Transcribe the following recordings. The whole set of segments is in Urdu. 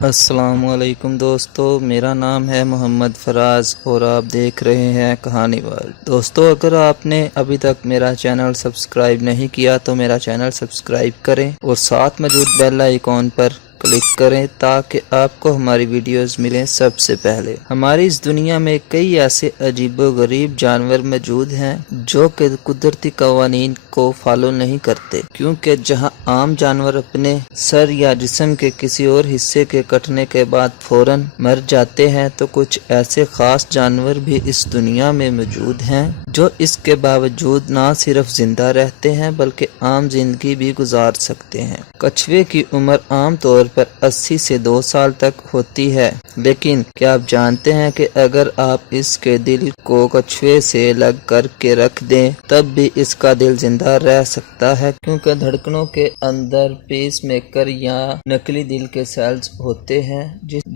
السلام علیکم دوستو، میرا نام ہے محمد فراز اور آپ دیکھ رہے ہیں کہانی ورلڈ۔ دوستو، اگر آپ نے ابھی تک میرا چینل سبسکرائب نہیں کیا تو میرا چینل سبسکرائب کریں اور ساتھ موجود بیل آئیکن پر کلک کریں تاکہ آپ کو ہماری ویڈیوز ملیں سب سے پہلے۔ ہماری اس دنیا میں کئی ایسے عجیب و غریب جانور موجود ہیں جو کہ قدرتی قوانین کو فالو نہیں کرتے، کیونکہ جہاں عام جانور اپنے سر یا جسم کے کسی اور حصے کے کٹنے کے بعد فوراً مر جاتے ہیں، تو کچھ ایسے خاص جانور بھی اس دنیا میں موجود ہیں جو اس کے باوجود نہ صرف زندہ رہتے ہیں بلکہ عام زندگی بھی گزار سکتے ہیں۔ کچھوے کی عمر عام طور پر 80 سے 2 سال تک ہوتی ہے، لیکن کیا آپ جانتے ہیں کہ اگر آپ اس کے دل کو کچھوے سے لگ کر کے رکھ دیں تب بھی اس کا دل زندہ رہ سکتا ہے، کیونکہ دھڑکنوں کے اندر پیس میکر یا نقلی دل کے سیلز ہوتے ہیں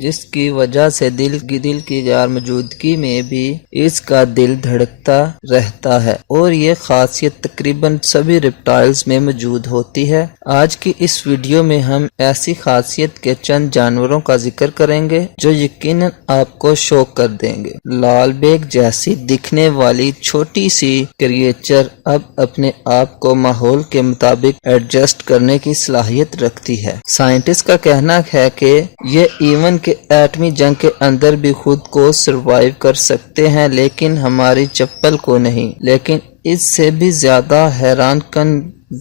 جس کی وجہ سے دل کی غیر موجودگی میں بھی اس کا دل دھڑکتا رہتا ہے، اور یہ خاصیت تقریباً سبھی ریپٹائلز میں موجود ہوتی ہے۔ آج کی اس ویڈیو میں ہم ایسی خاصیت کے چند جانوروں کا ذکر کریں گے جو یقیناً آپ کو شوق کر دیں گے۔ لال بیگ جیسی دکھنے والی چھوٹی سی کریچر اب اپنے آپ کو ماحول کے مطابق ایڈجسٹ کرنے کی صلاحیت رکھتی ہے۔ سائنٹسٹ کا کہنا ہے کہ یہ ایون کہ ایٹمی جنگ کے اندر بھی خود کو سروائیو کر سکتے ہیں، لیکن ہماری چپل کو نہیں۔ لیکن اس سے بھی زیادہ حیران کن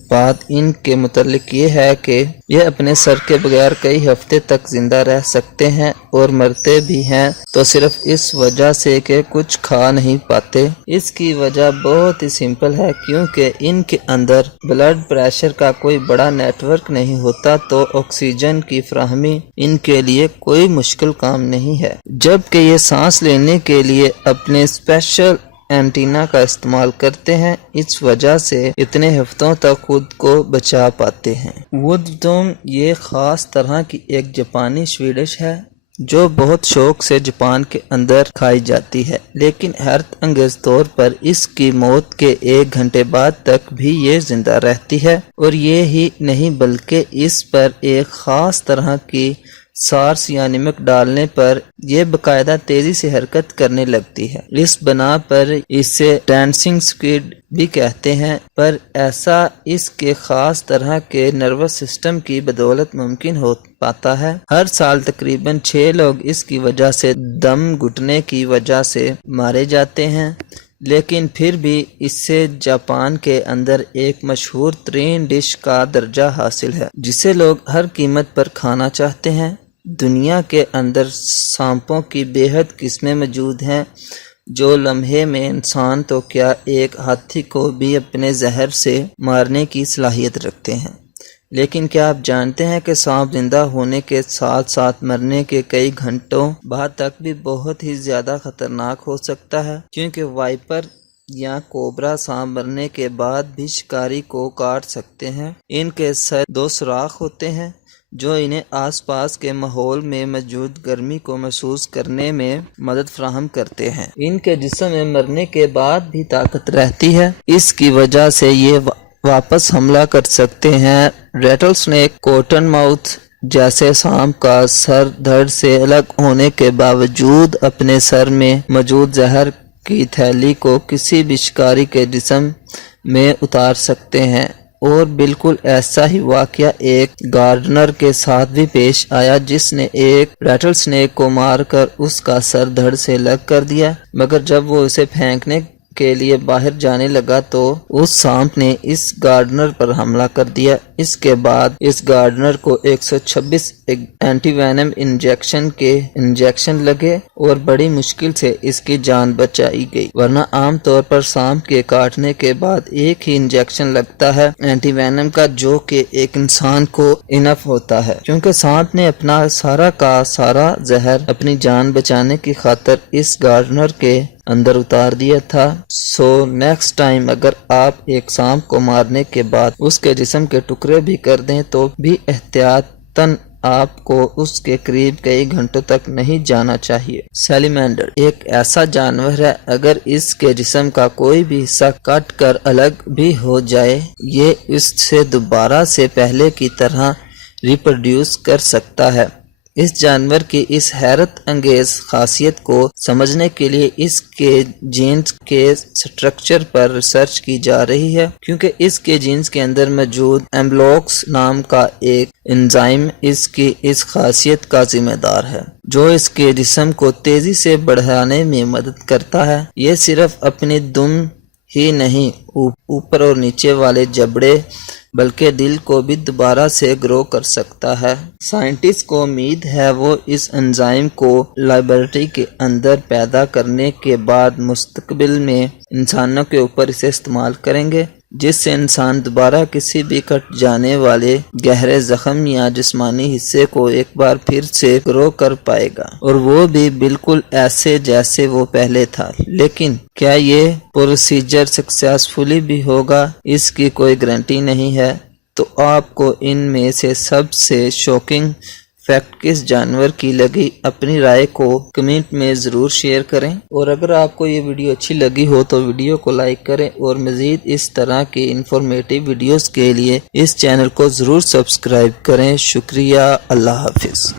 بات ان کے متعلق یہ ہے کہ یہ اپنے سر کے بغیر کئی ہفتے تک زندہ رہ سکتے ہیں اور مرتے بھی ہیں تو صرف اس وجہ سے کہ کچھ کھا نہیں پاتے۔ اس کی وجہ بہت ہی سمپل ہے، کیونکہ ان کے اندر بلڈ پریشر کا کوئی بڑا نیٹ ورک نہیں ہوتا، تو آکسیجن کی فراہمی ان کے لیے کوئی مشکل کام نہیں ہے، جبکہ یہ سانس لینے کے لیے اپنے اسپیشل اینٹینا کا استعمال کرتے ہیں۔ اس وجہ سے اتنے ہفتوں تک خود کو بچا پاتے ہیں۔ وڈ-ڈوم یہ خاص طرح کی ایک جاپانی سویڈش ہے جو بہت شوق سے جاپان کے اندر کھائی جاتی ہے، لیکن حیرت انگیز طور پر اس کی موت کے 1 گھنٹے بعد تک بھی یہ زندہ رہتی ہے، اور یہ ہی نہیں بلکہ اس پر ایک خاص طرح کی سارس یا نمک ڈالنے پر یہ باقاعدہ تیزی سے حرکت کرنے لگتی ہے۔ اس بنا پر اسے ڈانسنگ سکویڈ بھی کہتے ہیں، پر ایسا اس کے خاص طرح کے نروس سسٹم کی بدولت ممکن ہو پاتا ہے۔ ہر سال تقریباً 6 لوگ اس کی وجہ سے دم گھٹنے کی وجہ سے مارے جاتے ہیں، لیکن پھر بھی اس سے جاپان کے اندر ایک مشہور ترین ڈش کا درجہ حاصل ہے جسے لوگ ہر قیمت پر کھانا چاہتے ہیں۔ دنیا کے اندر سانپوں کی بے حد قسمیں موجود ہیں جو لمحے میں انسان تو کیا ایک ہاتھی کو بھی اپنے زہر سے مارنے کی صلاحیت رکھتے ہیں، لیکن کیا آپ جانتے ہیں کہ سانپ زندہ ہونے کے ساتھ ساتھ مرنے کے کئی گھنٹوں بعد تک بھی بہت ہی زیادہ خطرناک ہو سکتا ہے، کیونکہ وائپر یا کوبرا سانپ مرنے کے بعد بھی شکاری کو کاٹ سکتے ہیں۔ ان کے سر 2 سوراخ ہوتے ہیں جو انہیں آس پاس کے ماحول میں موجود گرمی کو محسوس کرنے میں مدد فراہم کرتے ہیں۔ ان کے جسم میں مرنے کے بعد بھی طاقت رہتی ہے، اس کی وجہ سے یہ واپس حملہ کر سکتے ہیں۔ ریٹل سنیک کوٹن ماؤتھ جیسے سانپ کا سر دھڑ سے الگ ہونے کے باوجود اپنے سر میں موجود زہر کی تھیلی کو کسی بھی شکاری کے جسم میں اتار سکتے ہیں، اور بالکل ایسا ہی واقعہ ایک گارڈنر کے ساتھ بھی پیش آیا جس نے ایک ریٹل سنیک کو مار کر اس کا سر دھڑ سے الگ کر دیا، مگر جب وہ اسے پھینکنے کے لیے باہر جانے لگا تو اس سانپ نے اس گارڈنر پر حملہ کر دیا۔ اس کے بعد اس گارڈنر کو 126 اینٹی وینم انجیکشن لگے اور بڑی مشکل سے اس کی جان بچائی گئی، ورنہ عام طور پر سانپ کے کاٹنے کے بعد ایک ہی انجیکشن لگتا ہے اینٹی وینم کا، جو کہ ایک انسان کو انف ہوتا ہے، کیونکہ سانپ نے اپنا سارا کا سارا زہر اپنی جان بچانے کی خاطر اس گارڈنر کے اندر اتار دیا تھا۔ نیکسٹ ٹائم اگر آپ ایک سانپ کو مارنے کے بعد اس کے جسم کے ٹکڑے بھی کر دیں تو بھی احتیاطاً آپ کو اس کے قریب کئی گھنٹوں تک نہیں جانا چاہیے۔ سیلیمینڈر ایک ایسا جانور ہے، اگر اس کے جسم کا کوئی بھی حصہ کٹ کر الگ بھی ہو جائے یہ اس سے دوبارہ سے پہلے کی طرح ریپروڈیوس کر سکتا ہے۔ اس جانور کی اس حیرت انگیز خاصیت کو سمجھنے کے لیے اس کے جینز کے سٹرکچر پر ریسرچ کی جا رہی ہے، کیونکہ اس کے جینز کے اندر موجود ایمبلوکس نام کا ایک انزائم اس کی اس خاصیت کا ذمہ دار ہے جو اس کے جسم کو تیزی سے بڑھانے میں مدد کرتا ہے۔ یہ صرف اپنی دم ہی نہیں، اوپر اور نیچے والے جبڑے بلکہ دل کو بھی دوبارہ سے گرو کر سکتا ہے۔ سائنٹسٹ کو امید ہے وہ اس انزائم کو لیبارٹری کے اندر پیدا کرنے کے بعد مستقبل میں انسانوں کے اوپر اسے استعمال کریں گے، جس سے انسان دوبارہ کسی بھی کٹ جانے والے گہرے زخم یا جسمانی حصے کو ایک بار پھر سے گرو کر پائے گا، اور وہ بھی بالکل ایسے جیسے وہ پہلے تھا۔ لیکن کیا یہ پروسیجر سکسیسفلی بھی ہوگا، اس کی کوئی گارنٹی نہیں ہے۔ تو آپ کو ان میں سے سب سے شاکنگ فیکٹ کس جانور کی لگی؟ اپنی رائے کو کمنٹ میں ضرور شیئر کریں، اور اگر آپ کو یہ ویڈیو اچھی لگی ہو تو ویڈیو کو لائک کریں، اور مزید اس طرح کی انفارمیٹیو ویڈیوز کے لیے اس چینل کو ضرور سبسکرائب کریں۔ شکریہ، اللہ حافظ۔